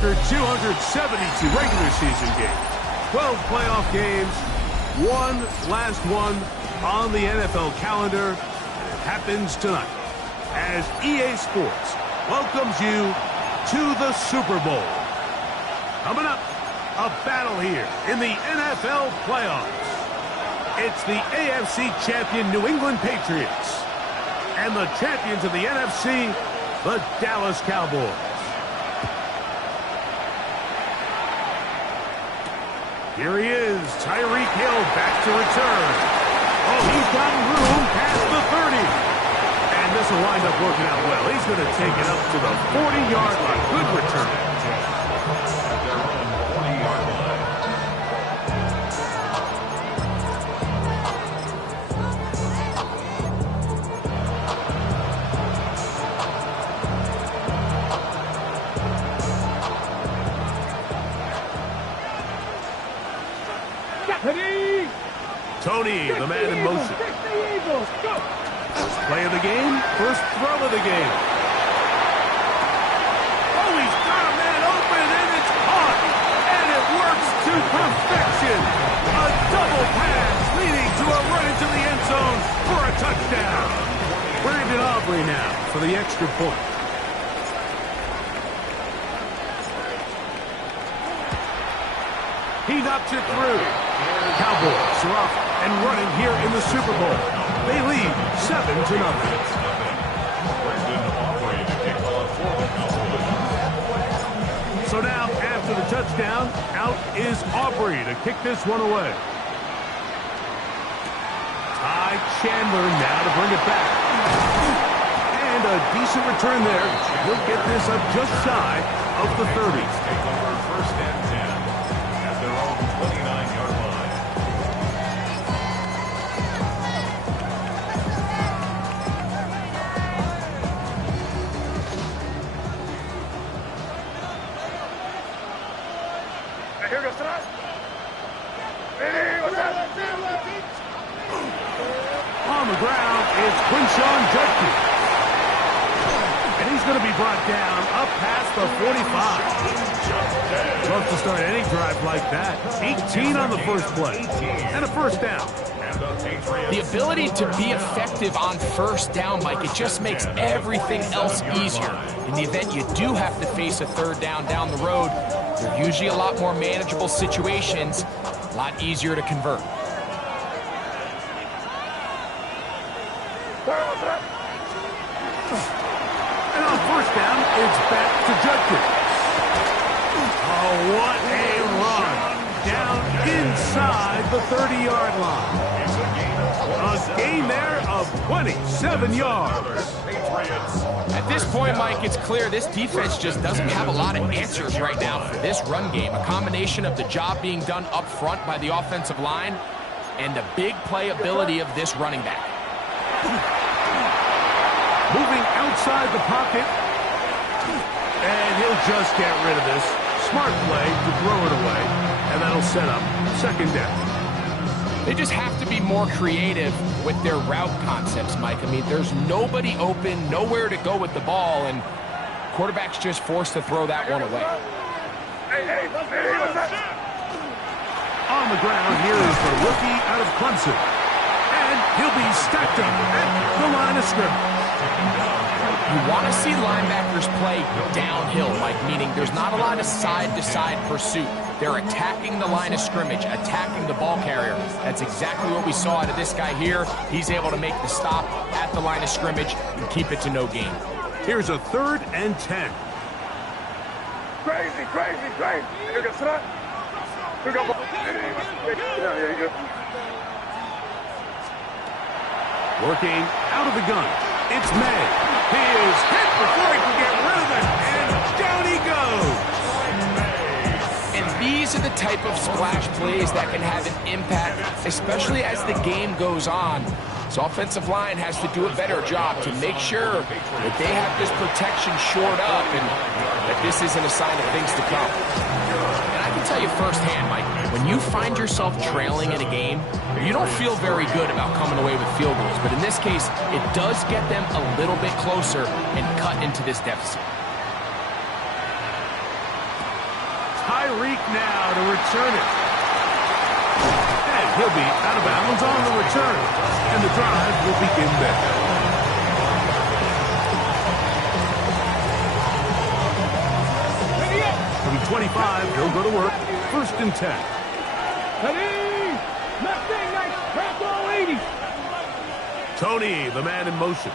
After 272 regular season games, 12 playoff games, one last one on the NFL calendar, and it happens tonight as EA Sports welcomes you to the Super Bowl. Coming up, a battle here in the NFL playoffs. It's the AFC champion New England Patriots and the champions of the NFC, the Dallas Cowboys. Here he is, Tyreek Hill back to return. Oh, he's got room past the 30. And this will wind up working out well. He's going to take it up to the 40-yard line. Good return. Tony, the man in motion. First play of the game, first throw of the game. Oh, he's got a man open, and it's caught. And it works to perfection. A double pass leading to a run into the end zone for a touchdown. Brandon Aubrey now for the extra point. He knocks it through. Cowboys are off and running here in the Super Bowl. They lead 7-0. So now, after the touchdown, out is Aubrey to kick this one away. Ty Chandler now to bring it back. And a decent return there. He'll get this up just shy of the 30. First and 10 at their own 29-yard line. Here goes tonight. Hey, what's that? On the ground is Quinshon Judkins. And he's going to be brought down up past the 45. Love to start any drive like that. 18 on the first play. And a first down. The ability to be effective on first down, Mike, it just makes everything else easier. In the event you do have to face a third down the road, they're usually a lot more manageable situations, a lot easier to convert. And on first down, it's back to Judkins. Oh, what a run. Down inside the 30-yard line. A gain there of 27 yards. At this point, Mike, it's clear this defense just doesn't have a lot of answers right now for this run game. A combination of the job being done up front by the offensive line and the big playability of this running back. Moving outside the pocket. And he'll just get rid of this. Smart play to throw it away. And that'll set up second down. They just have to be more creative with their route concepts, Mike. I mean, there's nobody open, nowhere to go with the ball, and quarterback's just forced to throw that one away. Hey, what's that? On the ground, here is the rookie out of Clemson. And he'll be stacked up at the line of scrimmage. You want to see linebackers play downhill, Mike, meaning there's not a lot of side-to-side pursuit. They're attacking the line of scrimmage, attacking the ball carrier. That's exactly what we saw out of this guy here. He's able to make the stop at the line of scrimmage and keep it to no gain. Here's a 3rd and 10. Crazy. Here goes tonight. Here goes. There you go. Working out of the gun. It's May. He is hit before he can get rid of it. And down he goes. And these are the type of splash plays that can have an impact, especially as the game goes on. So offensive line has to do a better job to make sure that they have this protection shored up and that this isn't a sign of things to come. And I can tell you firsthand, Mike, when you find yourself trailing in a game, you don't feel very good about coming away with field goals. But in this case, it does get them a little bit closer and cut into this deficit. Tyreek now to return it. And he'll be out of bounds on the return. And the drive will begin there. From 25, he'll go to work. 1st and 10. Tony, the man in motion.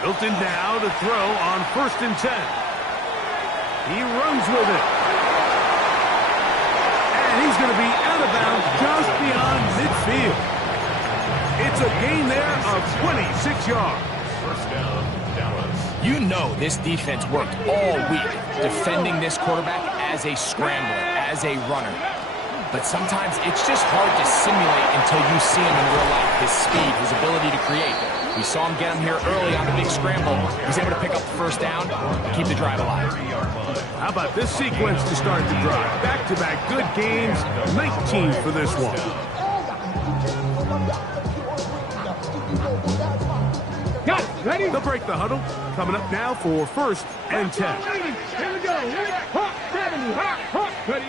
Hilton now to throw on 1st and 10. He runs with it. And he's going to be out of bounds just beyond midfield. It's a gain there of 26 yards. 1st down, Dallas. You know this defense worked all week defending this quarterback as a scrambler, as a runner. But sometimes it's just hard to simulate until you see him in real life. His speed, his ability to create. We saw him get him here early on the big scramble. He's able to pick up the 1st down, keep the drive alive. How about this sequence to start the drive? Back-to-back good games, 19 for this one. Got it. Ready? They'll break the huddle. Coming up now for 1st and 10. Here we go. Hawk 70. Hawk. Ready.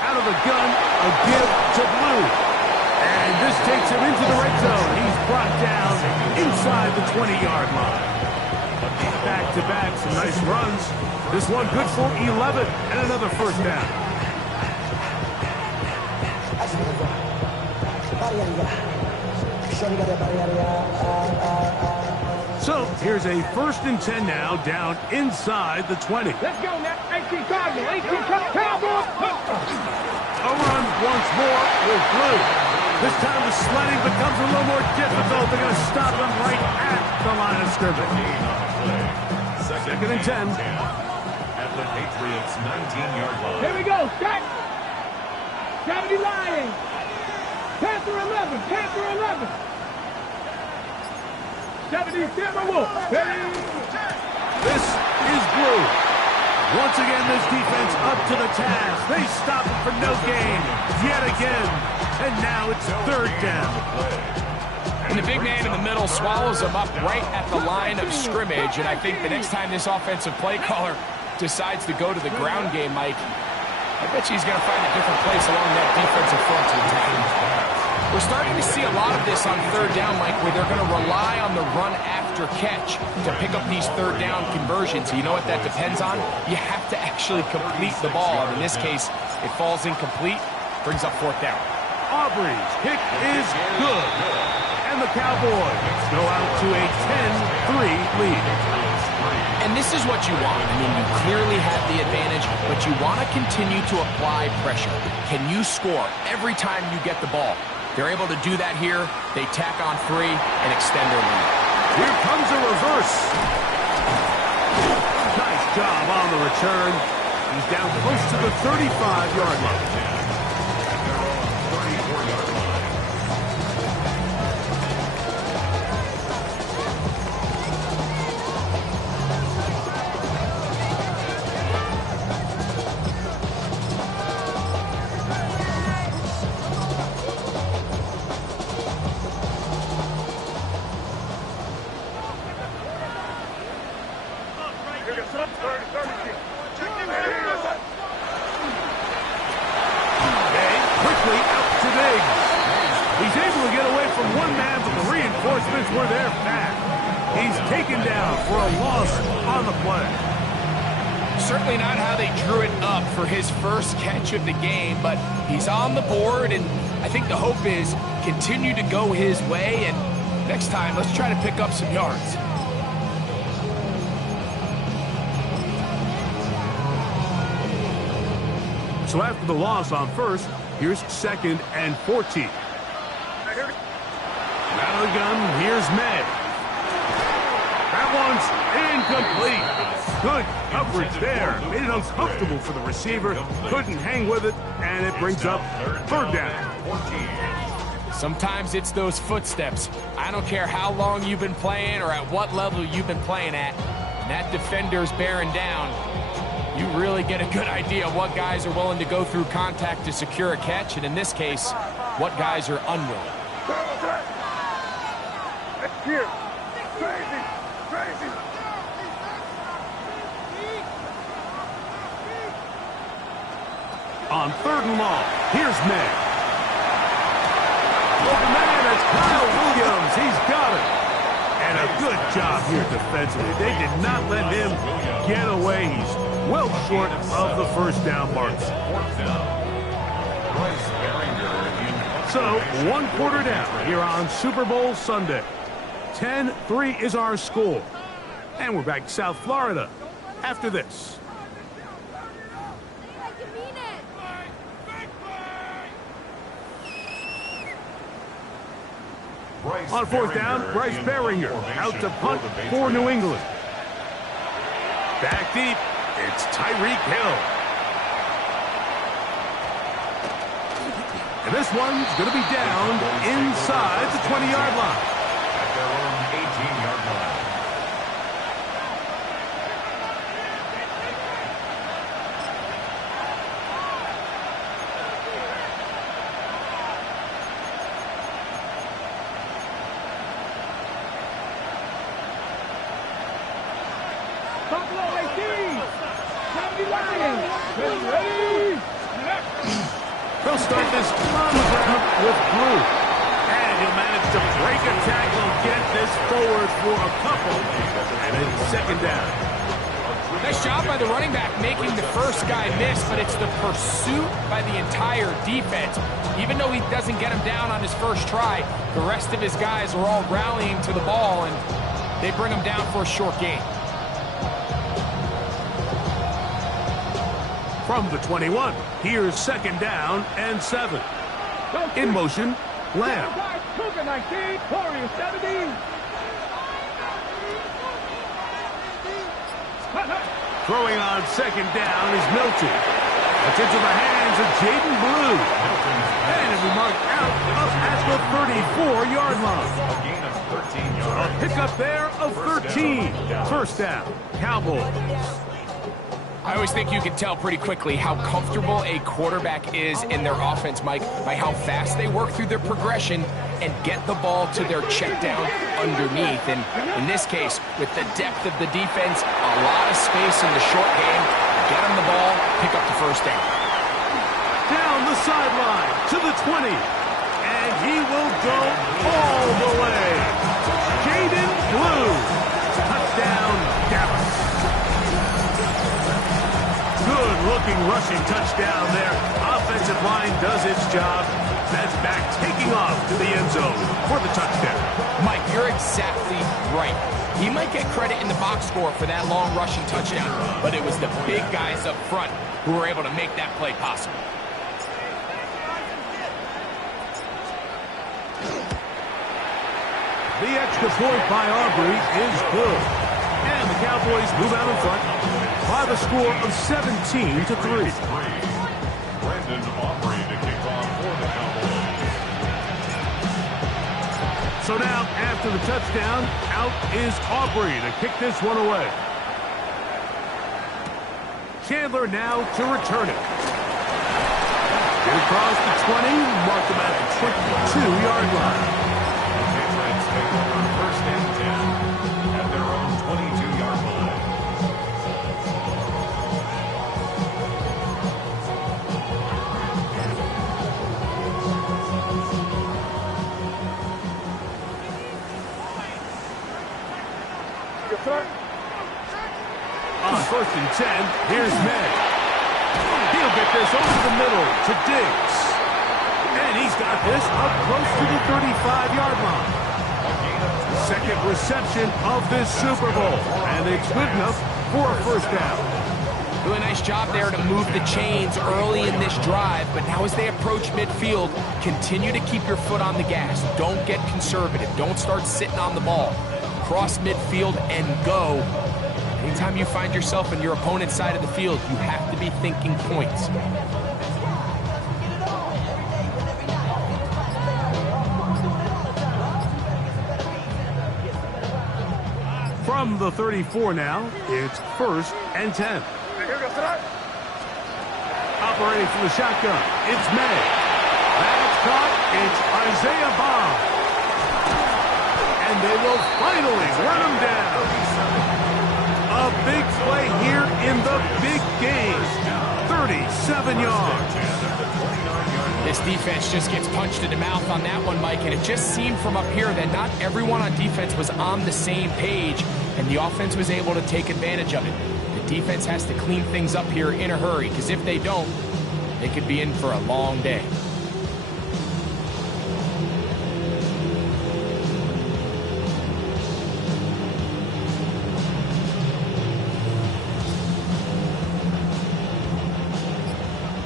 Out of the gun, a give to Blue. And this takes him into the red zone. He's brought down inside the 20-yard line. Back-to-back, some nice runs. This one good for 11 and another 1st down. So here's a 1st and 10 now, down inside the 20. Let's go now. 18 Cardinal. 18 Cowboys. A run once more with Blue. This time the sledding becomes a little more difficult. They're going to stop him right at the line of scrimmage. 2nd and 10. At the Patriots' 19-yard line. Here we go. Start. 70 Lions. Panther 11. Panther 11. 70 Timberwolves. This is Blue. Once again, this defense up to the task. They stop it for no gain yet again. And now it's 3rd down. And the big man in the middle swallows him up right at the line of scrimmage. And I think the next time this offensive play caller decides to go to the ground game, Mike, I bet you he's going to find a different place along that defensive front to attack. We're starting to see a lot of this on 3rd down, Mike, where they're going to rely on the run after catch to pick up these 3rd down conversions. So you know what that depends on? You have to actually complete the ball. And in this case, it falls incomplete, brings up 4th down. Aubrey's kick is good. And the Cowboys go out to a 10-3 lead. And this is what you want. I mean, you clearly have the advantage, but you want to continue to apply pressure. Can you score every time you get the ball? They're able to do that here. They tack on 3 and extend their lead. Here comes a reverse. Nice job on the return. He's down close to the 35-yard line. Were there fast. He's taken down for a loss on the play. Certainly not how they drew it up for his first catch of the game, but he's on the board, and I think the hope is continue to go his way, and next time, let's try to pick up some yards. So after the loss on 1st, here's 2nd and 14. Out of the gun, here's May. That one's incomplete. Good coverage there. Made it uncomfortable for the receiver. Couldn't hang with it, and it brings up 3rd down. Sometimes it's those footsteps. I don't care how long you've been playing or at what level you've been playing at. And that defender's bearing down. You really get a good idea of what guys are willing to go through contact to secure a catch, and in this case, what guys are unwilling. Here. Crazy. on 3rd and long. Here's May. Open man, it's Kyle Williams. He's got it. And a good job here defensively. They did not let him get away. He's well short of the first down mark. So, 1 quarter down here on Super Bowl Sunday. 10-3 is our score. And we're back to South Florida after this. On 4th down, Bryce Baringer out to punt for New England. Back deep, it's Tyreek Hill. And this one's going to be down inside the 20-yard line. At their own 18-yard line. Buffalo 18. 70 Lions. Ready. They'll start this on the ground with Blue. And he'll manage to break a tackle, get this forward for a couple. And it's 2nd down. Nice job by the running back making the first guy miss, but it's the pursuit by the entire defense. Even though he doesn't get him down on his first try, the rest of his guys are all rallying to the ball, and they bring him down for a short gain. From the 21, here's 2nd down and 7. In motion, Lamb. Cougar 19. Warriors 17. Throwing on 2nd down is Milton. It's into the hands of Jaden Blue. And it'll be marked out up at the 34-yard line. A gain of 13 yards. A pickup there of 13. First down, Cowboys. I always think you can tell pretty quickly how comfortable a quarterback is in their offense, Mike, by how fast they work through their progression and get the ball to their check down underneath. And in this case, with the depth of the defense, a lot of space in the short game, get him the ball, pick up the first down. Down the sideline to the 20. And he will go all the way. Jaden Blue. Touchdown, Dallas. Good-looking rushing touchdown there. Offensive line does its job. That's back taking off to the end zone for the touchdown. Mike, you're exactly right. He might get credit in the box score for that long rushing touchdown, but it was the big guys up front who were able to make that play possible. The extra point by Aubrey is good. And the Cowboys move out in front by the score of 17-3. Brandon Aubrey to kick off for the Cowboys. So now, after the touchdown, out is Aubrey to kick this one away. Chandler now to return it. Get across the 20, mark them at the 22-yard line. Patriots take over 1st and 10 at their own 22-yard line. On 1st and 10, here's May. He'll get this over the middle to Diggs. And he's got this up close to the 35-yard line. Second reception of this Super Bowl. And it's good enough for a first down. Really nice job there to move the chains early in this drive, but now as they approach midfield, continue to keep your foot on the gas. Don't get conservative. Don't start sitting on the ball. Cross midfield and go. Anytime you find yourself in your opponent's side of the field, you have to be thinking points. From the 34 now, it's 1st and 10. Operating from the shotgun, it's May. That's caught, it's Isaiah Bond. And they will finally run him down. A big play here in the big game. 37 yards. This defense just gets punched in the mouth on that one, Mike, and it just seemed from up here that not everyone on defense was on the same page, and the offense was able to take advantage of it. The defense has to clean things up here in a hurry, because if they don't, they could be in for a long day.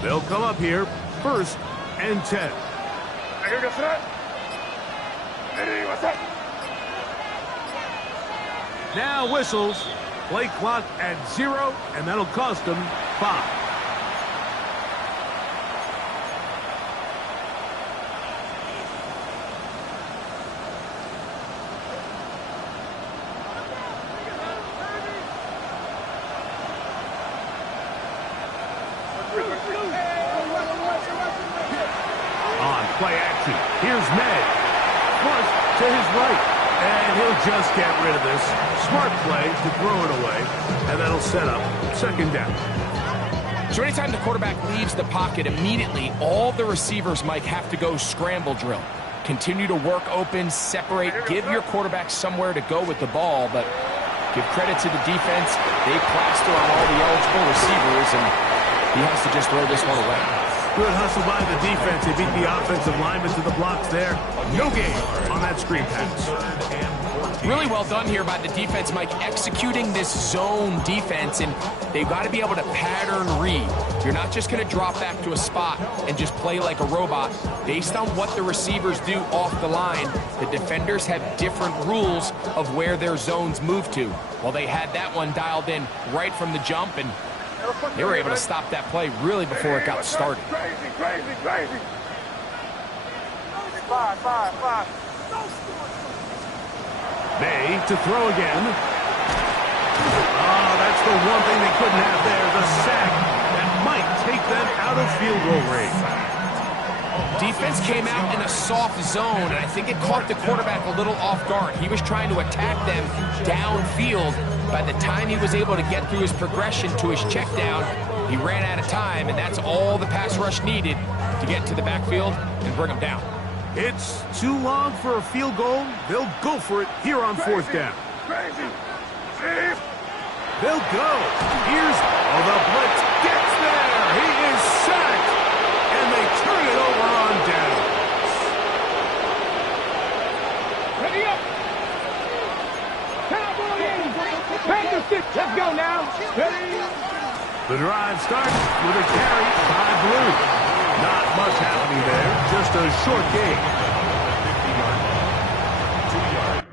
They'll come up here, 1st and 10. Now whistles. Play clock at 0, and that'll cost them 5. On play action, here's Ned. Flush to his right, and he'll just get rid of this. Smart play to throw it away, and that'll set up 2nd down. So anytime the quarterback leaves the pocket, immediately all the receivers, Mike, have to go scramble drill. Continue to work open, separate, give your quarterback somewhere to go with the ball, but give credit to the defense. They plaster on all the eligible receivers, and he has to just throw this one away. Good hustle by the defense. They beat the offensive lineman to the blocks there. No gain on that screen pass. Really well done here by the defense, Mike, executing this zone defense, and they've got to be able to pattern read. You're not just going to drop back to a spot and just play like a robot. Based on what the receivers do off the line, the defenders have different rules of where their zones move to. Well, they had that one dialed in right from the jump, and they were able to stop that play really before it got started. Crazy. 5. May to throw again. Oh, that's the one thing they couldn't have there, the sack that might take them out of field goal range. Defense came out in a soft zone, and I think it caught the quarterback a little off guard. He was trying to attack them downfield. By the time he was able to get through his progression to his check down, he ran out of time, and that's all the pass rush needed to get to the backfield and bring him down. It's too long for a field goal. They'll go for it here on 4th down. They'll go. Here's the blitz gets there. He is sacked, and they turn it over on down. Ready up. Cowboy in. Panther 6. Let's go now. Ready. The drive starts with a carry by Blue. Not much happening there, just a short game. 2 yards.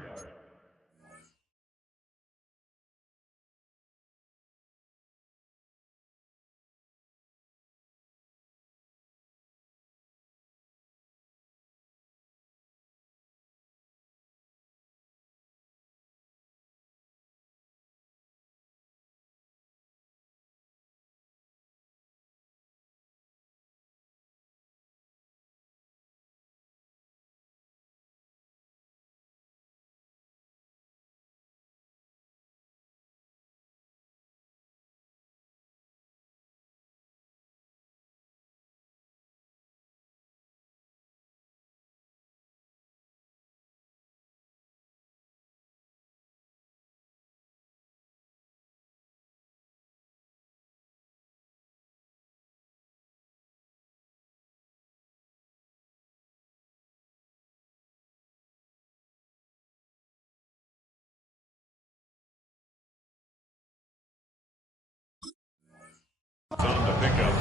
Time to pick up.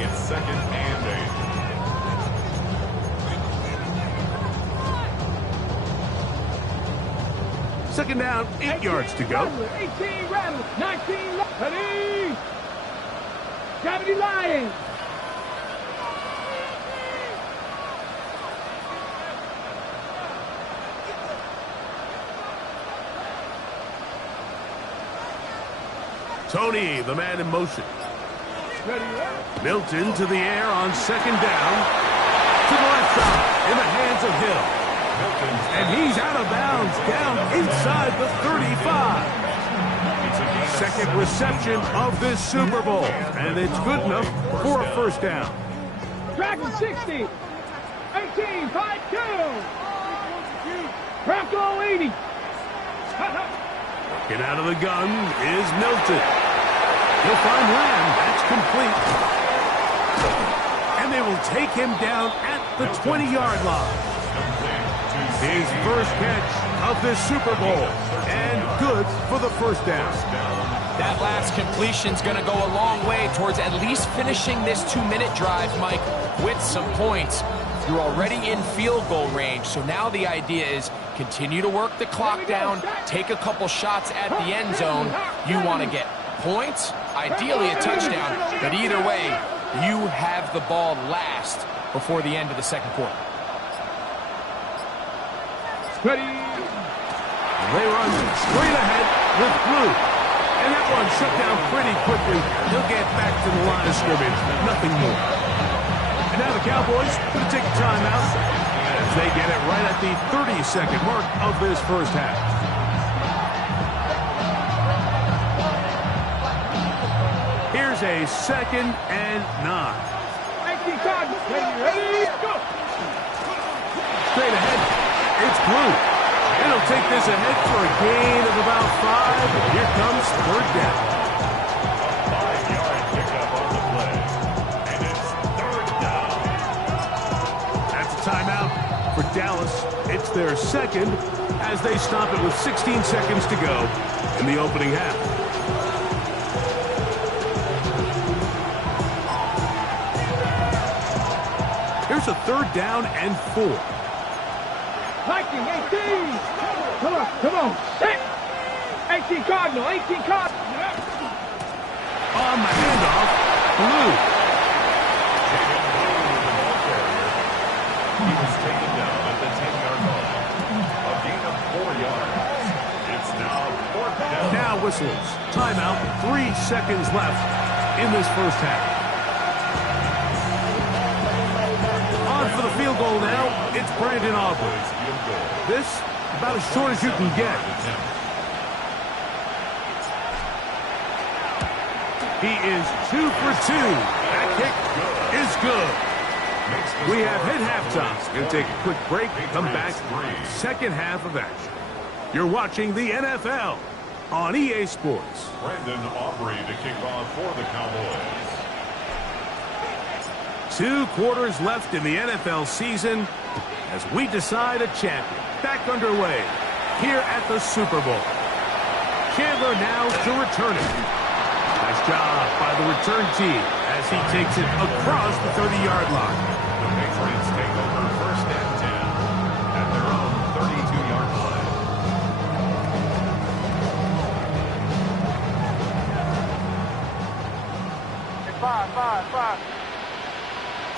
It's 2nd and 8. 2nd down, 8 yards to go. 18 Rattlers, 19 left. Ready. Gravity Lions. Tony, the man in motion. Ready. Milton to the air on 2nd down. To the left side, in the hands of Hill. And he's out of bounds, down inside the 35. 2nd reception of this Super Bowl, and it's good enough for a 1st down. Dragon 60. 18, 5-2. Bronco 80. Working out of the gun is Milton. He'll find Lamb. That's complete. And they will take him down at the 20-yard line. His first catch of this Super Bowl. And good for the first down. That last completion's going to go a long way towards at least finishing this 2-minute drive, Mike, with some points. You're already in field goal range, so now the idea is continue to work the clock down, take a couple shots at the end zone. You want to get points, ideally a touchdown, but either way, you have the ball last before the end of the second quarter. Ready. They run straight ahead with Blue. And that one shut down pretty quickly. He'll get back to the line of scrimmage. Nothing more. And now the Cowboys going to take a timeout as they get it right at the 30-second mark of this first half. Here's a 2nd and 9. Ready, go. Straight ahead. It's Blue. And he'll take this ahead for a gain of about 5. Here comes third down. A 5-yard pickup on the play. And it's third down. That's a timeout for Dallas. It's their second as they stop it with 16 seconds to go in the opening half. Here's a 3rd down and 4. Viking 18. Come on. 18 Cardinal, 18 Cardinal. On the handoff, Blue. He was taken down at the 10-yard line. A gain of 4 yards. It's now 4th down. Now whistles. Timeout. 3 seconds left in this first half. On for the field goal now. It's Brandon Aubrey. This about as short as you can get. He is 2 for 2. That kick is good. We have hit halftime. Going to take a quick break. Come back. Second half of action. You're watching the NFL on EA Sports. Brandon Aubrey to kick off for the Cowboys. 2 quarters left in the NFL season as we decide a champion. Back underway here at the Super Bowl. Chandler now to return it. Nice job by the return team as he takes it across the 30-yard line. The Patriots take over 1st and 10 at their own 32-yard line. Five.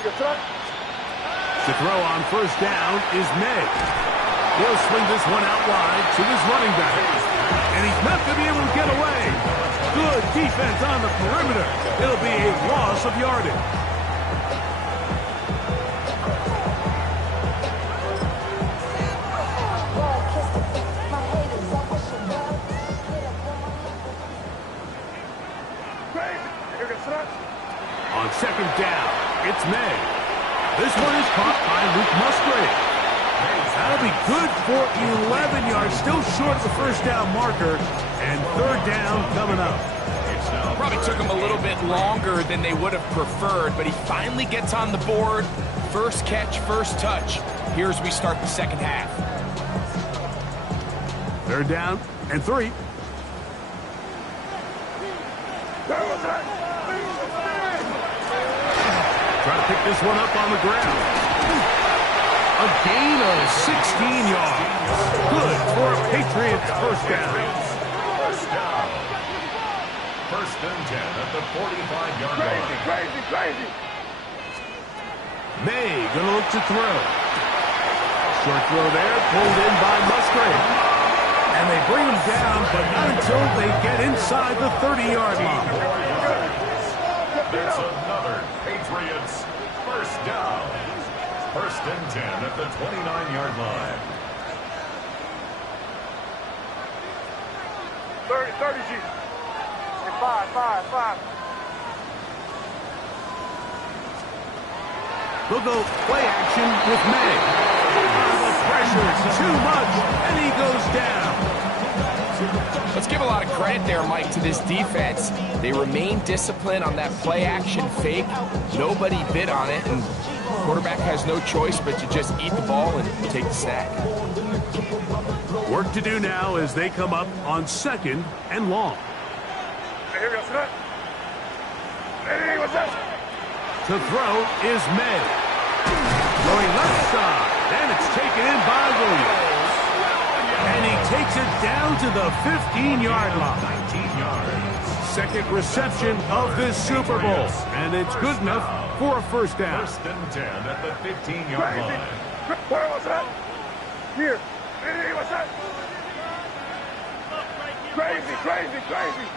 To throw on 1st down is May. He'll swing this one out wide to his running back. And he's not going to be able to get away. Good defense on the perimeter. It'll be a loss of yardage. On 2nd down, it's May. This one is caught by Luke Musgrave. That'll be good for 11 yards, still short of the 1st down marker, and 3rd down coming up. Probably took him a little bit longer than they would have preferred, but he finally gets on the board. First catch, first touch. Here as we start the second half. 3rd down and 3. Try to pick this one up on the ground. A gain of 16 yards. Good for a Patriots first down. First down. 1st and 10 at the 45-yard line. Crazy. May going to look to throw. Short throw there, pulled in by Musgrave. And they bring him down, but not until they get inside the 30-yard line. That's another Patriots first down. 1st and 10 at the 29-yard line. 30 G. 5. He'll go play action with May. The pressure's too much, and he goes down. Let's give a lot of credit there, Mike, to this defense. They remain disciplined on that play-action fake. Nobody bit on it, and the quarterback has no choice but to just eat the ball and take the sack. Work to do now as they come up on 2nd and long. To throw is May. Going left side, and it's taken in by Williams. And he takes it down to the 15-yard line. 19 yards. Second reception of this Super Bowl, and it's good enough for a first down. 1st and 10 at the 15-yard line. Where was that? Here. Hey, what's that? Crazy, crazy, crazy.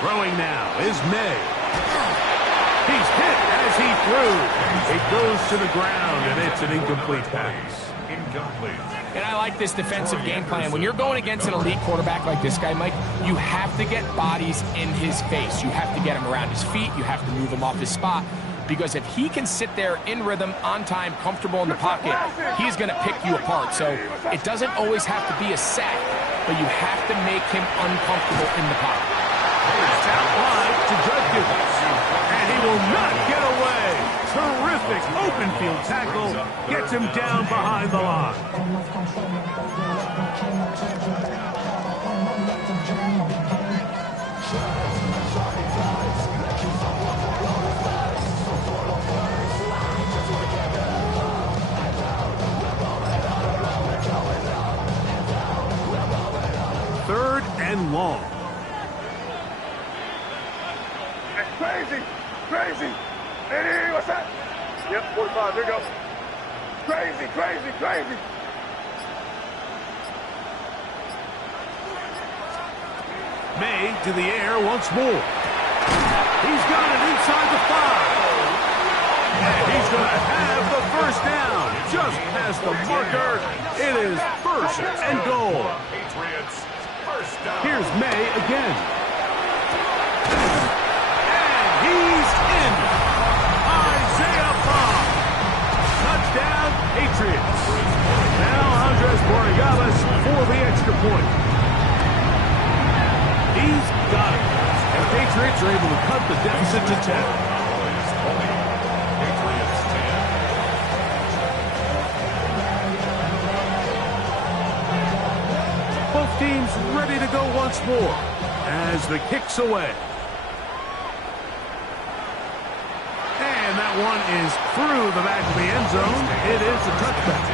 Throwing now is May. He's hit as he threw. It goes to the ground, and it's an incomplete pass. Incomplete. And I like this defensive game plan. When you're going against an elite quarterback like this guy, Mike, you have to get bodies in his face. You have to get him around his feet. You have to move him off his spot. Because if he can sit there in rhythm, on time, comfortable in the pocket, he's going to pick you apart. So it doesn't always have to be a sack, but you have to make him uncomfortable in the pocket. It's out wide to Judkins, and he will not get away. Terrific open field tackle gets him down behind the line. Third and long. Crazy, crazy. Hey, what's that? Yep, 45, here you go. Crazy, crazy, crazy. May to the air once more. He's got it inside the 5. And he's going to have the first down. Just past the marker. It is 1st and goal. Patriots, 1st down. Here's May again. And he's in. Isaiah Bond. Touchdown, Patriots. Now Andres Borregales for the extra point. He's got it. And Patriots are able to cut the deficit to 10. Patriots 10. Both teams ready to go once more as the kick's away. And that one is through the back of the end zone. It is a touchback.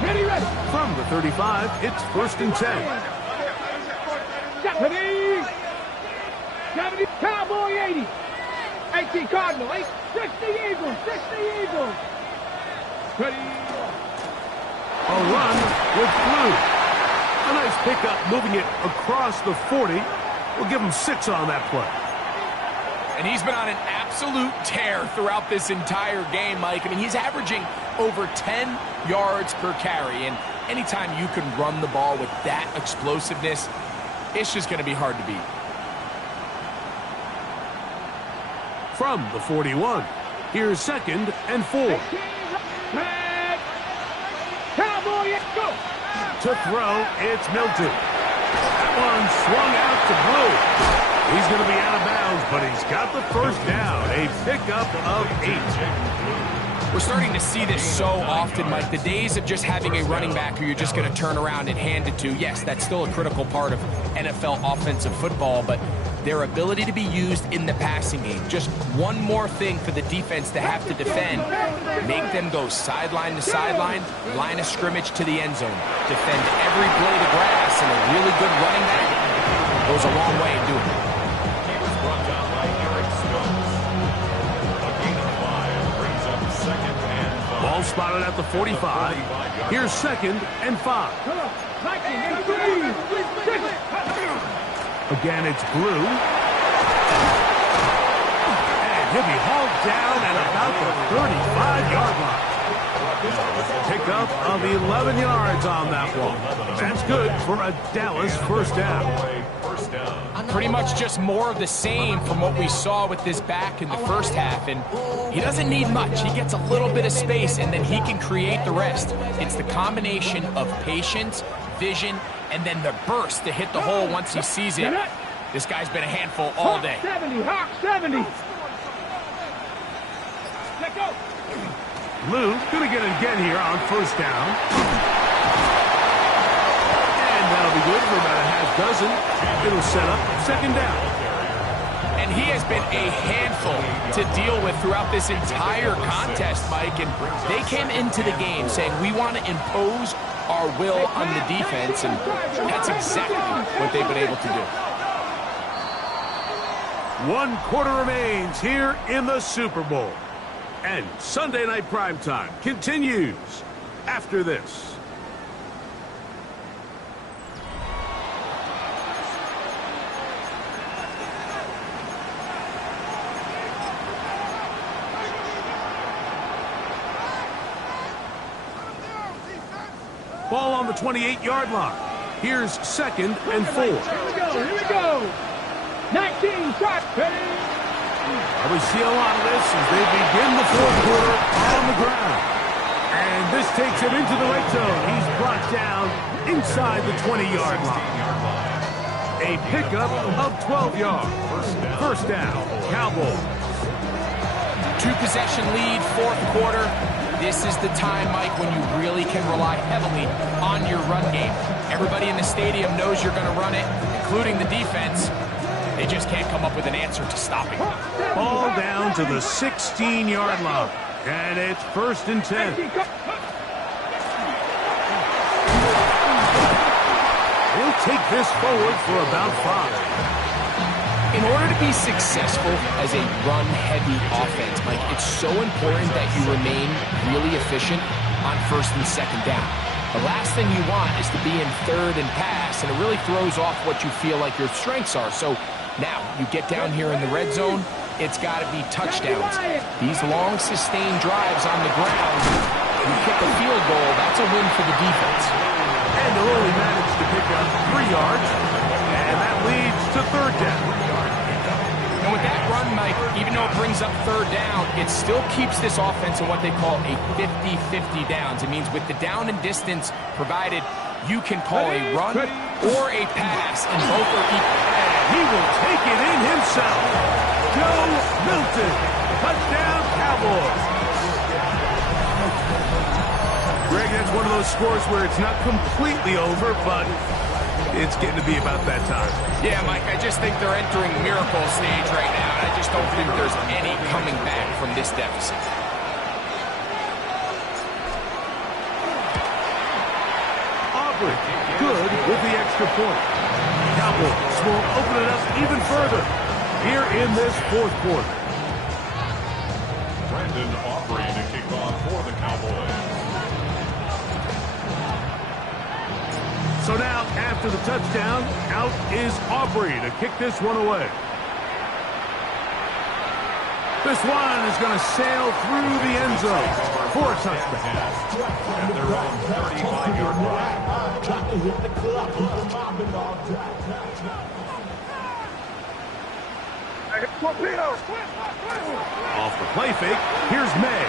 Ready, ready. From the 35, it's 1st and 10. Ready. 70, Cowboy 80. 18 Cardinal, 60 Eagles, 60 Eagles. Ready. A run with Blue. A nice pickup moving it across the 40. We'll give him 6 on that play. And he's been on an absolute tear throughout this entire game, Mike. I mean, he's averaging over 10 yards per carry. And anytime you can run the ball with that explosiveness, it's just going to be hard to beat. From the 41, here's 2nd and 4. Red. Cowboy, go. To throw, it's Milton. That one swung out to Blue. He's going to be out of bounds, but he's got the first down. A pickup of 8. We're starting to see this so often, Mike. The days of just having a running back who you're just going to turn around and hand it to, yes, that's still a critical part of NFL offensive football, but their ability to be used in the passing game. Just one more thing for the defense to have to defend. Make them go sideline to sideline, line of scrimmage to the end zone. Defend every blade of grass, and a really good running back goes a long way in doing it. He was brought down by Eric Stokes. A gain of 5 brings up 2nd and 5. Ball spotted at the 45. Here's 2nd and 5. Again, it's Blue. And he'll be hauled down at about the 35-yard line. Pickup of 11 yards on that one. That's good for a Dallas first down. Pretty much just more of the same from what we saw with this back in the first half. And he doesn't need much. He gets a little bit of space, and then he can create the rest. It's the combination of patience, vision, and then the burst to hit the hole once he sees it. This guy's been a handful all day. 70, Hawk 70. Let go. Lou going to get it again here on first down. And that'll be good for about a half dozen. It'll set up second down. And he has been a handful to deal with throughout this entire contest, Mike. And they came into the game saying, we want to impose our will on the defense. And that's exactly what they've been able to do. 1 quarter remains here in the Super Bowl. And Sunday Night Primetime continues after this. Ball on the 28-yard line. Here's 2nd and 4. Here we go. 19 shots. We see a lot of this as they begin the 4th quarter on the ground. And this takes him into the red zone. He's brought down inside the 20-yard line. A pickup of 12 yards. First down, Cowboys. 2-possession lead, 4th quarter. This is the time, Mike, when you really can rely heavily on your run game. Everybody in the stadium knows you're going to run it, including the defense. They just can't come up with an answer to stop it. Ball down to the 16-yard line. And it's 1st and 10. He'll take this forward for about 5. In order to be successful as a run-heavy offense, Mike, it's so important that you remain really efficient on 1st and 2nd down. The last thing you want is to be in 3rd and pass, and it really throws off what you feel like your strengths are. So now you get down here in the red zone, it's got to be touchdowns. These long, sustained drives on the ground, you kick a field goal, that's a win for the defense. And they'll only manage to pick up 3 yards, and that leads to 3rd down. And with that run, Mike, even though it brings up 3rd down, it still keeps this offense in what they call a 50-50 downs. It means with the down and distance provided, you can call a run or a pass, and both are equal. He will take it in himself. Joe Milton, touchdown Cowboys. Greg, that's one of those scores where it's not completely over, but it's getting to be about that time. Yeah, Mike, I just think they're entering miracle stage right now, and I just don't think there's any coming back from this deficit. Aubrey, good with the extra point. Cowboys will open it up even further here in this 4th quarter. Brandon Aubrey to kick off for the Cowboys. So now, after the touchdown, out is Aubrey to kick this one away. This one is going to sail through the end zone for a touchdown. At their own 35-yard line. Off the play fake, here's May.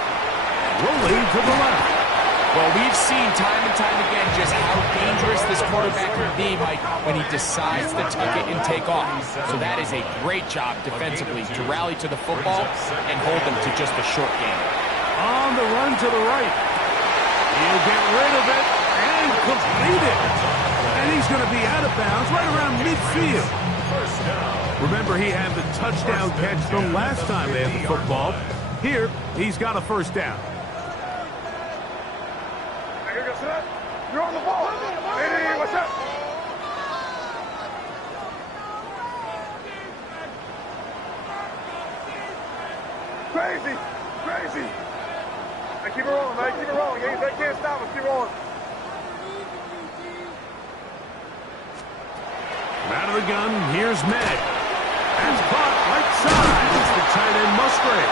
Rolling to the left. Well, we've seen time and time again just how dangerous this quarterback can be, Mike, when he decides to tuck it and take off. So that is a great job defensively to rally to the football and hold them to just a short game. On the run to the right. He'll get rid of it and complete it. And he's going to be out of bounds right around midfield. Remember, he had the touchdown catch the last time they had the football. Here, he's got a 1st down. You're on the ball. Hey, what's up? Crazy. Hey, keep it rolling, man. Keep it rolling. They can't stop us. Keep rolling. Out of the gun, here's Meg. That's caught right side. It's the tight end Musgrave.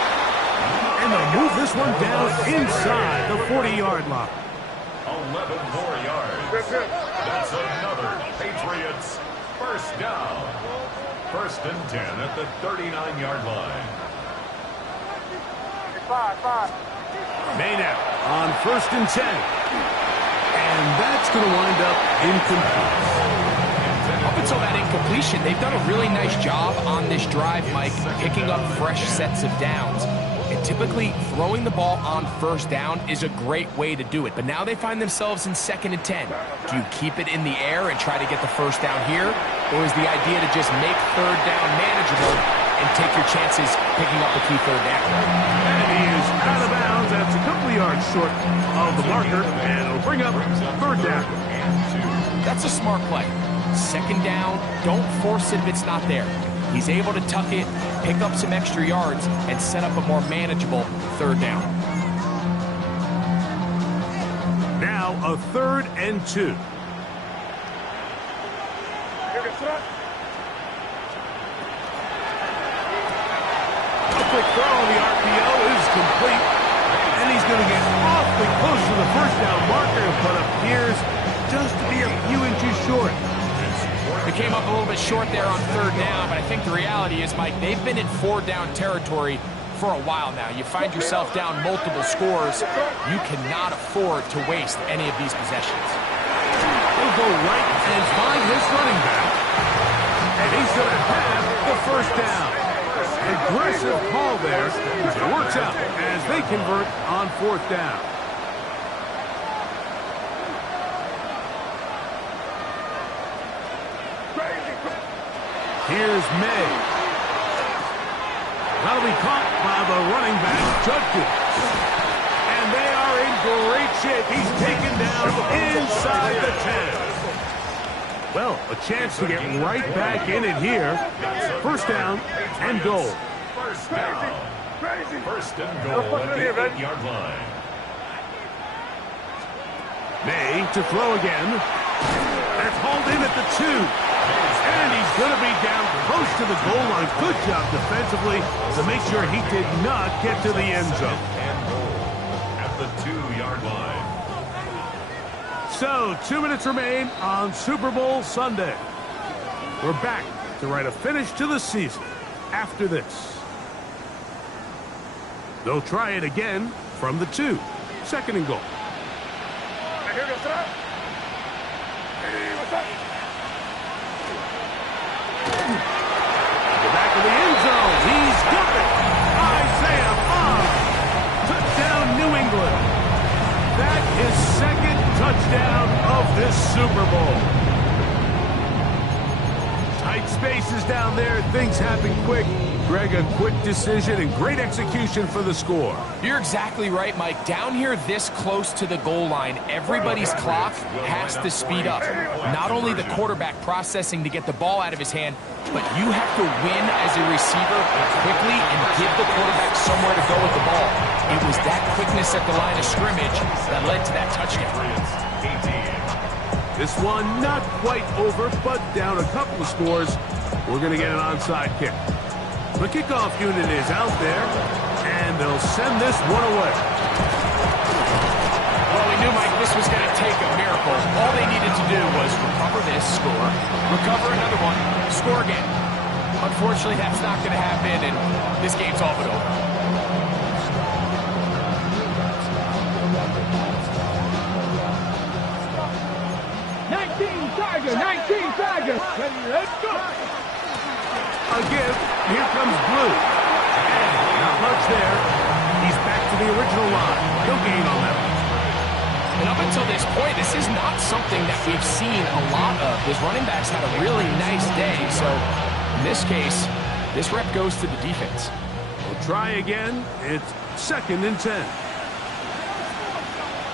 And they'll move this one down inside the 40-yard line. 11 more yards. That's another Patriots first down. First and 10 at the 39-yard line. 5. May now on first and 10. And that's going to wind up incomplete. Up until that incompletion, they've done a really nice job on this drive, Mike, picking up fresh sets of downs. And typically, throwing the ball on first down is a great way to do it. But now they find themselves in second and 10. Do you keep it in the air and try to get the first down here? Or is the idea to just make third down manageable and take your chances picking up a key third down? And he is out of bounds. That's a couple of yards short of the marker. And it'll bring up third down. That's a smart play. Second down, don't force it if it's not there. He's able to tuck it, pick up some extra yards, and set up a more manageable third down. Now a 3rd and 2. A quick throw on the RPO is complete. And he's going to get awfully close to the first down marker, but appears just to be a few inches short. It came up a little bit short there on third down, but I think the reality is, Mike, they've been in 4-down territory for a while now. You find yourself down multiple scores, you cannot afford to waste any of these possessions. He'll go right and find his running back, and he's going to have the first down. Aggressive call there. It works out as they convert on 4th down. Here's May. That'll be caught by the running back, Judkins. And they are in great shape. He's taken down inside the 10. Well, a chance to get right back in it here. First down and goal. First down. First and goal at the 8-yard line. May to throw again. That's hauled in at the 2. And he's going to be down close to the goal line. Good job defensively to make sure he did not get to the end zone. And goal at the 2-yard line. So, 2 minutes remain on Super Bowl Sunday. We're back to write a finish to the season after this. They'll try it again from the 2. Second and goal. Here goes that. Hey, what's up? The back of the end zone. He's got it. Isaiah Bond. Touchdown, New England. That is second touchdown of this Super Bowl. Tight spaces down there. Things happen quick. Greg, a quick decision and great execution for the score. You're exactly right, Mike. Down here this close to the goal line, everybody's clock has to speed up. Not only the quarterback processing to get the ball out of his hand, but you have to win as a receiver quickly and give the quarterback somewhere to go with the ball. It was that quickness at the line of scrimmage that led to that touchdown. This one not quite over, but down a couple of scores. We're going to get an onside kick. The kickoff unit is out there, and they'll send this one away. Well, we knew, Mike, this was going to take a miracle. All they needed to do was recover this, score, recover another one, score again. Unfortunately, that's not going to happen, and this game's all but over. Tiger. Let's go. Again, here comes Blue. And not much there. He's back to the original line. No gain on that one. And up until this point, this is not something that we've seen a lot of. His running backs had a really nice day. So, in this case, this rep goes to the defense. We'll try again. It's second and 10.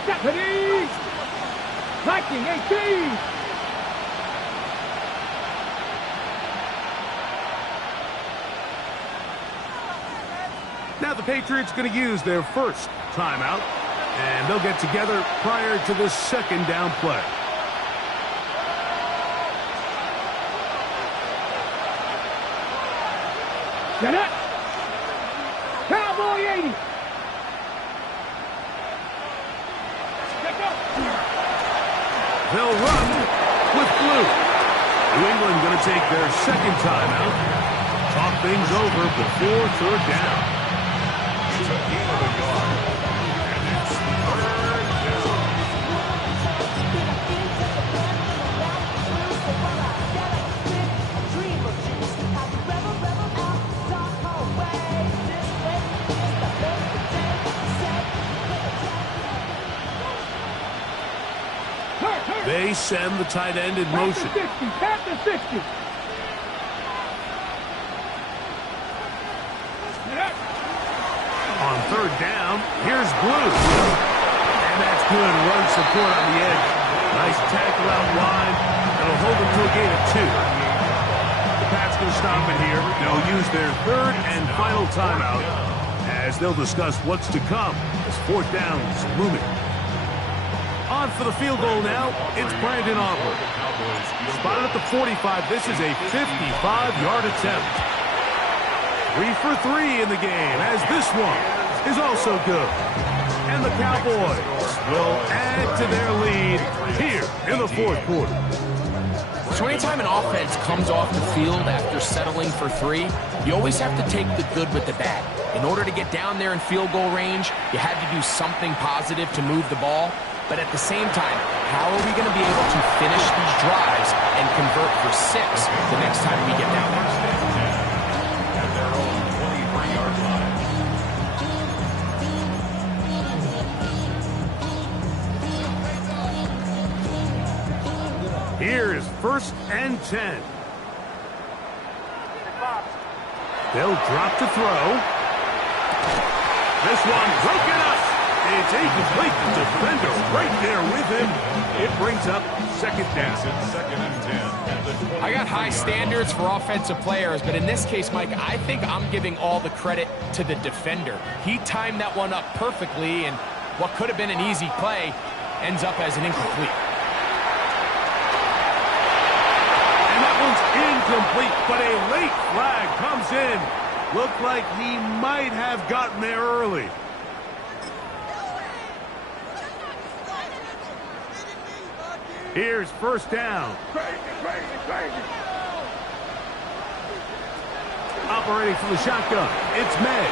Deputy! Viking 18! Now the Patriots going to use their first timeout, and they'll get together prior to the second down play. Get up! Cowboy 80! New England going to take their second timeout. Talk things over before third down. It's a gain of a yard. And it's third down. They send the tight end in motion. Past the 60. On third down, here's Blue. And that's good run support on the edge. Nice tackle out wide. It'll hold them to a gain of 2. The Pats going to stop it here. They'll use their third and final timeout as they'll discuss what's to come as fourth down's looming. On for the field goal now, it's Brandon Aubrey. Spotted at the 45, this is a 55-yard attempt. 3 for 3 in the game, as this one is also good. And the Cowboys will add to their lead here in the fourth quarter. So anytime an offense comes off the field after settling for 3, you always have to take the good with the bad. In order to get down there in field goal range, you had to do something positive to move the ball. But at the same time, how are we going to be able to finish these drives and convert for 6 the next time we get down there? At their own 23-yard line. Here is first and 10. They'll drop to throw. This one broken up. It's incomplete. The defender right there with him. It brings up second down. It's second and 10. I got high standards for offensive players, but in this case, Mike, I think I'm giving all the credit to the defender. He timed that one up perfectly, and what could have been an easy play ends up as an incomplete. And that one's incomplete, but a late flag comes in. Looked like he might have gotten there early. Here's first down. Crazy. Operating from the shotgun, it's May.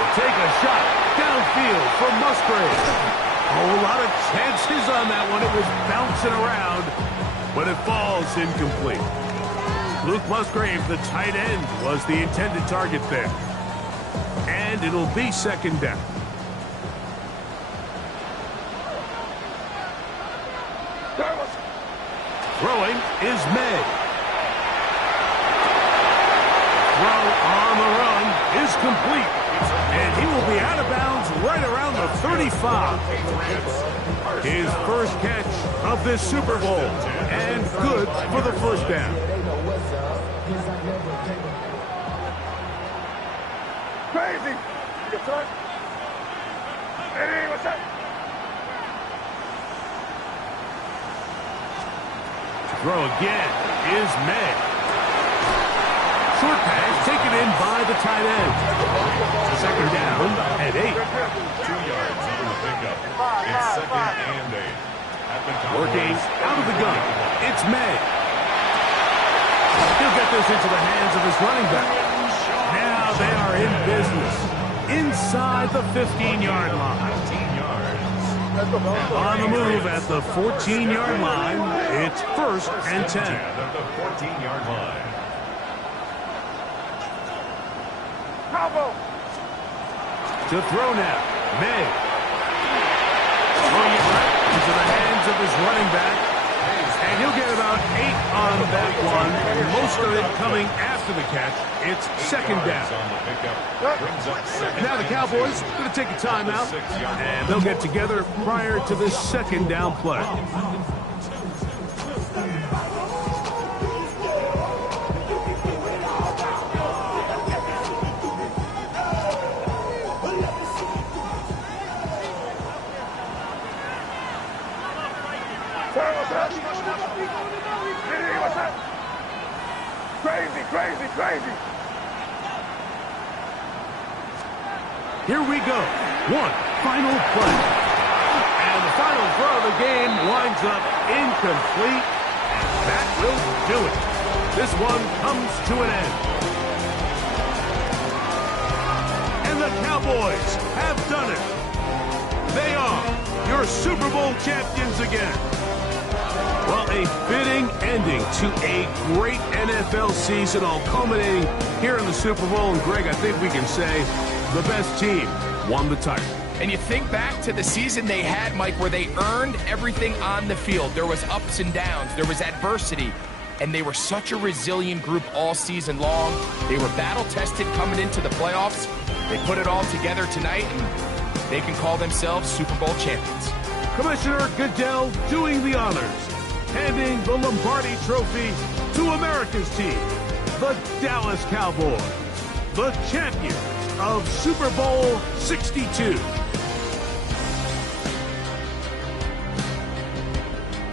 We'll take a shot downfield for Musgrave. A whole lot of chances on that one. It was bouncing around, but it falls incomplete. Luke Musgrave, the tight end, was the intended target there. And it'll be second down. Throwing is May. Throw on the run is complete. And he will be out of bounds right around the 35. His first catch of this Super Bowl. And good for the first down. Crazy. Good son. Hey, what's up? Throw again is May. Short pass taken in by the tight end. Second down at 8. 2 yards on the pickup. It's second and 8. At the Working out of the gun, it's May. He'll get this into the hands of his running back. Now they are in business inside the 15-yard line. 15 yards. On the move at the 14-yard line, it's first and 10. At the 14-yard line. Bravo. To throw now, May. Throwing it right into the hands of his running back. And he'll get about 8 on that one. Most of it coming after the catch. It's second down. Now the Cowboys going to take a timeout. And they'll get together prior to this second down play. Crazy. Here we go. One final play. And the final throw of the game winds up incomplete. And do it. This one comes to an end. And the Cowboys have done it. They are your Super Bowl champions again. Well, a fitting ending to a great NFL season, all culminating here in the Super Bowl. And Greg, I think we can say the best team won the title. And you think back to the season they had, Mike, where they earned everything on the field. There was ups and downs. There was adversity. And they were such a resilient group all season long. They were battle-tested coming into the playoffs. They put it all together tonight, and they can call themselves Super Bowl champions. Commissioner Goodell doing the honors, handing the Lombardi Trophy to America's team, the Dallas Cowboys, the champions of Super Bowl 62.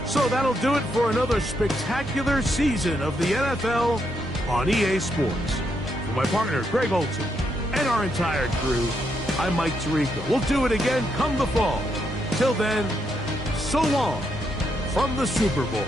So that'll do it for another spectacular season of the NFL on EA Sports. For my partner, Greg Olson, and our entire crew, I'm Mike Tirico. We'll do it again come the fall. Till then, so long from the Super Bowl.